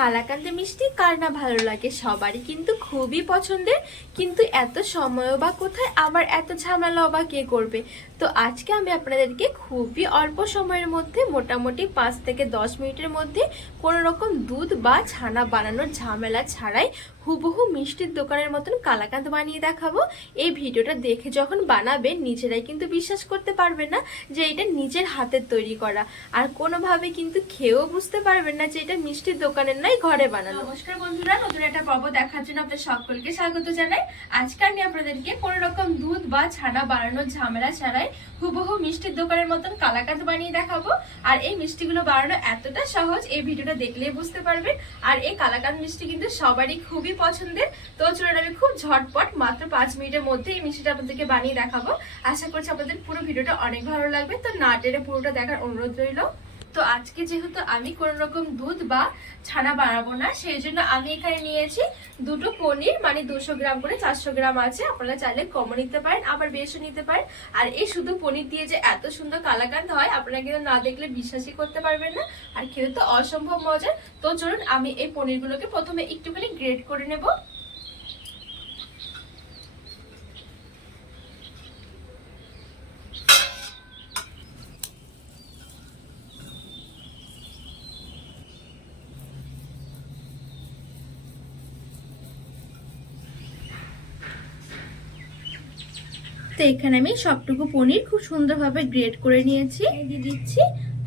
কালাকান্দি মিষ্টি, কার না ভালো লাগে সবারই কিন্তু খুবই পছন্দের। কিন্তু এত সময় বা কোথায়, আবার এত ঝামেলা বা কে করবে? তো আজকে আমি আপনাদেরকে খুবই অল্প সময়ের মধ্যে, মোটামুটি পাঁচ থেকে দশ মিনিটের মধ্যে কোনো রকম দুধ বা ছানা বানানোর ঝামেলা ছাড়াই হুবহু মিষ্টির দোকানের মতন কালাকাঁদ বানিয়ে দেখাবো। এই ভিডিওটা দেখে যখন বানাবেন, নিজেরাই কিন্তু বিশ্বাস করতে পারবেন না যে এটা নিজের হাতের তৈরি করা। আর কোনোভাবে কিন্তু খেয়েও বুঝতে পারবেন না যে এটা মিষ্টির দোকানের নয়, ঘরে বানানো। নমস্কার বন্ধুরা, নতুন একটা পর্ব দেখার জন্য আপনাদের সকলকে স্বাগত জানাই। আজকে আমি আপনাদেরকে কোনো রকম দুধ বা ছানা বানানোর ঝামেলা ছাড়াই হুবহু মিষ্টির দোকানের মতন কালাকাত বানিয়ে দেখাবো। আর এই মিষ্টিগুলো বানানো এতটা সহজ, এই ভিডিওটা দেখলেই বুঝতে পারবেন। আর এই কালাকাত মিষ্টি কিন্তু সবারই খুবই পছন্দের। তো চলুন আমি খুব ঝটপট মাত্র পাঁচ মিনিটের মধ্যে এই মিষ্টিটা আপনাদেরকে বানিয়ে দেখাবো। আশা করছি আপনাদের পুরো ভিডিওটা অনেক ভালো লাগবে। তো না টেরে পুরোটা দেখার অনুরোধ রইল। তো আজকে যেহেতু আমি কোনো রকম দুধ বা ছানা বানাবো না, সেই জন্য আমি এখানে নিয়েছি দুটো পনির মানে দুশো গ্রাম করে চারশো গ্রাম আছে। আপনারা চাইলে কমও নিতে পারেন, আবার বেশও নিতে পারেন। আর এই শুধু পনির দিয়ে যে এত সুন্দর কালাকান্দ হয়, আপনারা কিন্তু না দেখলে বিশ্বাসই করতে পারবেন না। আর খেতে তো অসম্ভব মজার। তো চলুন আমি এই পনিরগুলোকে প্রথমে একটুখানি গ্রেড করে নেব। তো এখানে আমি সবটুকু পনির খুব সুন্দরভাবে গ্রেড করে নিয়েছি। দিয়ে দিচ্ছি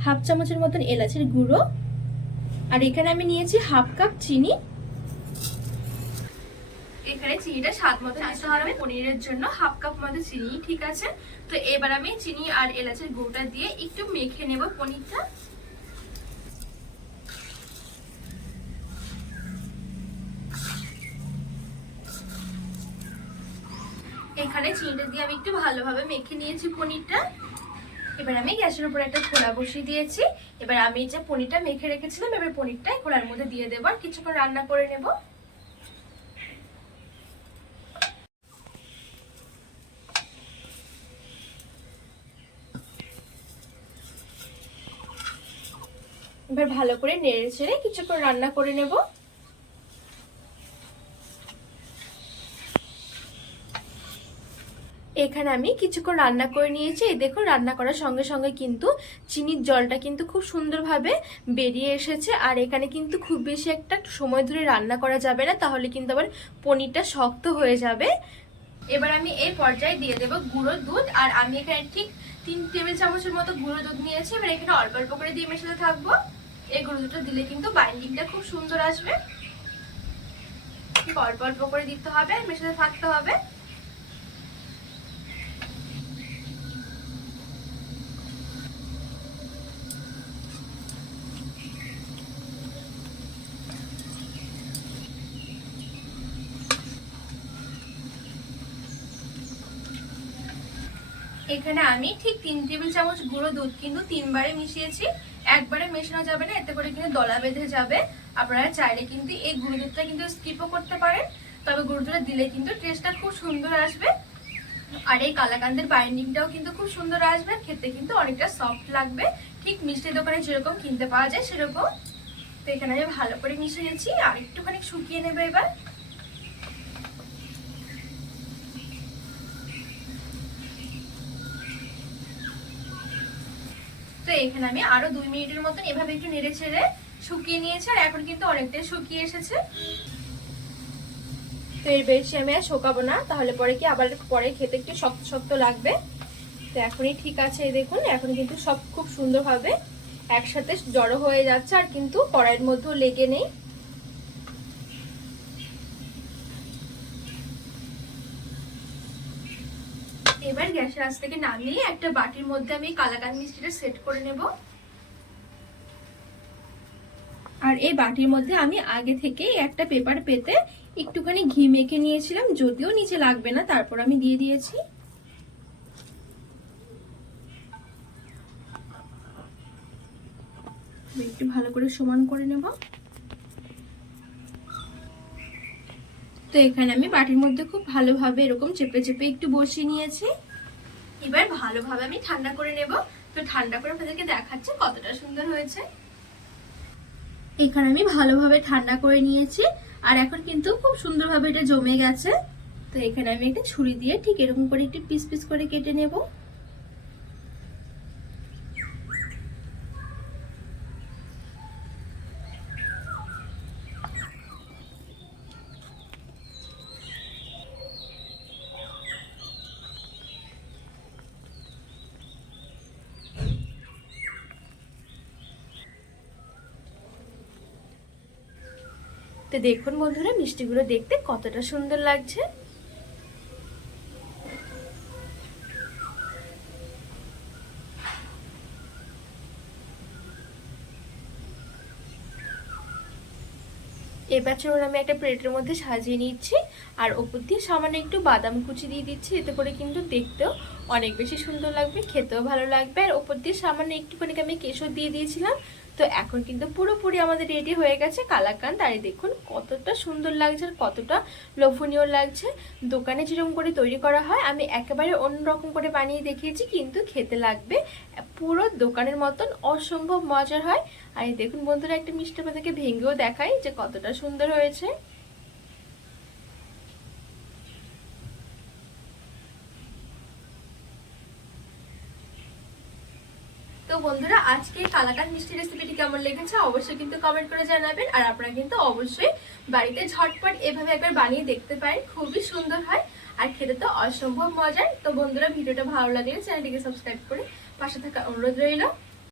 হাফ চামচের মতন এলাচের গুঁড়ো। আর এখানে আমি নিয়েছি হাফ কাপ চিনি। এখানে চিনিটা স্বাদ মতো দিতে হবে। পনিরের জন্য হাফ কাপ মতো চিনি, ঠিক আছে? তো এবার আমি চিনি আর এলাচের গুঁড়োটা দিয়ে একটু মেখে নেব পনিরটা। এখানে চিনিটা দিয়ে আমি একটু ভালোভাবে মেখে নিয়েছি পনিরটা। এবার আমি গ্যাসের উপর একটা খোলা বসিয়ে দিয়েছি। এবার আমি যে পনিরটা মেখে রেখেছিলাম, এবার পনিরটা খোলার মধ্যে দিয়ে দেবো আর কিছুক্ষণ রান্না করে নেব। এবার ভালো করে নেড়ে ছেড়ে কিছুক্ষণ রান্না করে নেব। এখানে আমি কিছুক্ষণ রান্না করে নিয়েছি। এই দেখুন, রান্না করার সঙ্গে সঙ্গে কিন্তু চিনির জলটা কিন্তু খুব সুন্দরভাবে বেরিয়ে এসেছে। আর এখানে কিন্তু খুব বেশি একটা সময় ধরে রান্না করা যাবে না, তাহলে কিন্তু আবার পনিরটা শক্ত হয়ে যাবে। এবার আমি এই পর্যায়ে দিয়ে দেবো গুঁড়ো দুধ। আর আমি এখানে ঠিক তিন টেবিল চামচের মতো গুঁড়ো দুধ নিয়েছি। এবার এখানে অল্প অল্প করে দিয়ে মেশাতে থাকব। এই গুঁড়ো দুধটা দিলে কিন্তু বাইন্ডিংটা খুব সুন্দর আসবে। অল্প অল্প করে দিতে হবে, মেশাতে থাকতে হবে। এখানে আমি ঠিক তিন টেবিল চামচ গুঁড়ো দুধ কিন্তু তিনবারে মিশিয়েছি। একবারে মেশানো যাবে না, এতে করে কিন্তু দলা বেঁধে যাবে। আপনারা চাইলে কিন্তু এই গুঁড়ো দুধটা কিন্তু স্কিপও করতে পারেন, তবে গুঁড়ো দুধটা দিলে কিন্তু টেস্টটা খুব সুন্দর আসবে। আর এই কালাকান্দের বাইন্ডিংটাও কিন্তু খুব সুন্দর আসবে, খেতে কিন্তু অনেকটা সফট লাগবে। ঠিক মিষ্টি দোকানে যেরকম কিনতে পাওয়া যায় সেরকম। তো এখানে আমি ভালো করে মিশিয়েছি আর একটুখানি শুকিয়ে নেবে এবার। এখানে আমি আরও দুই মিনিটের মতন এভাবে একটু নেড়ে ছেড়ে শুকিয়ে নিয়েছি, আর এখন কিন্তু অনেকটাই শুকিয়ে এসেছে। তো এর বেশি আমি আর শোকাবো না, তাহলে পরে কি আবার পরে খেতে একটু শক্ত শক্ত লাগবে? তো এখনই ঠিক আছে দেখুন, এখন কিন্তু সব খুব সুন্দরভাবে একসাথে জড়ো হয়ে যাচ্ছে, আর কিন্তু কড়াইয়ের মধ্যেও লেগে নেই। এবার গ্যাসের আঁচ থেকে নামিয়ে একটা বাটির মধ্যে আমি কালাকান মিষ্টিটা সেট করে নেব। আর এই বাটির মধ্যে আমি আগে থেকে একটা পেপার পেতে একটুখানি ঘি মেখে নিয়েছিলাম, যদিও নিচে লাগবে না, তারপর আমি দিয়ে দিয়েছি। একটু ভালো করে সমান করে নেব। তো এখানে আমি বাটির মধ্যে খুব ভালোভাবে এরকম চেপে চেপে একটু বসিয়ে নিয়েছি। এবার ভালোভাবে আমি ঠান্ডা করে নেব। তো ঠান্ডা করে আপনাদেরকে দেখাচ্ছে কতটা সুন্দর হয়েছে। এখানে আমি ভালোভাবে ঠান্ডা করে নিয়েছি আর এখন কিন্তু খুব সুন্দরভাবে এটা জমে গেছে। তো এখানে আমি একটা ছুরি দিয়ে ঠিক এরকম করে একটু পিস পিস করে কেটে নেব। তো দেখুন বন্ধুরা, মিষ্টিগুলো দেখতে কতটা সুন্দর লাগছে। এবার চলুন আমি একটা প্লেটের মধ্যে সাজিয়ে নিচ্ছি, আর ওপর দিয়ে সামান্য একটু বাদাম কুচি দিয়ে দিচ্ছি, এতে করে কিন্তু দেখতেও অনেক বেশি সুন্দর লাগবে, খেতেও ভালো লাগবে, আর ওপর দিয়ে সামান্য একটুখানি আমি কেশর দিয়ে দিয়েছিলাম তো এখন কিন্তু পুরোপুরি আমাদের রেডি হয়ে গেছে কালাকান তাই দেখুন, কতটা সুন্দর লাগছে আর কতটা লোভনীয় লাগছে। দোকানে যেরকম করে তৈরি করা হয়, আমি একেবারে অন্যরকম করে বানিয়ে দেখিয়েছি, কিন্তু খেতে লাগবে। পুরো দোকানের মতন অসম্ভব মজার হয়। আর দেখুন বন্ধুরা, একটা মিষ্টি পাতাকে ভেঙেও দেখাই যে কতটা সুন্দর হয়েছে। তো বন্ধুরা আজকে কালাকান মিষ্টি রেসিপিটি কেমন লেগেছে অবশ্যই কিন্তু কমেন্ট করে জানাবেন আর আপনারা কিন্তু অবশ্যই বাড়িতে ঝটপট এভাবে একবার বানিয়ে দেখতে পারেন, খুবই সুন্দর হয় আর খেতে তো অসম্ভব মজার। তো বন্ধুরা, ভিডিওটা ভালো লাগলে চ্যানেলটিকে সাবস্ক্রাইব করে পাশে থাকা অনুরোধ রইল।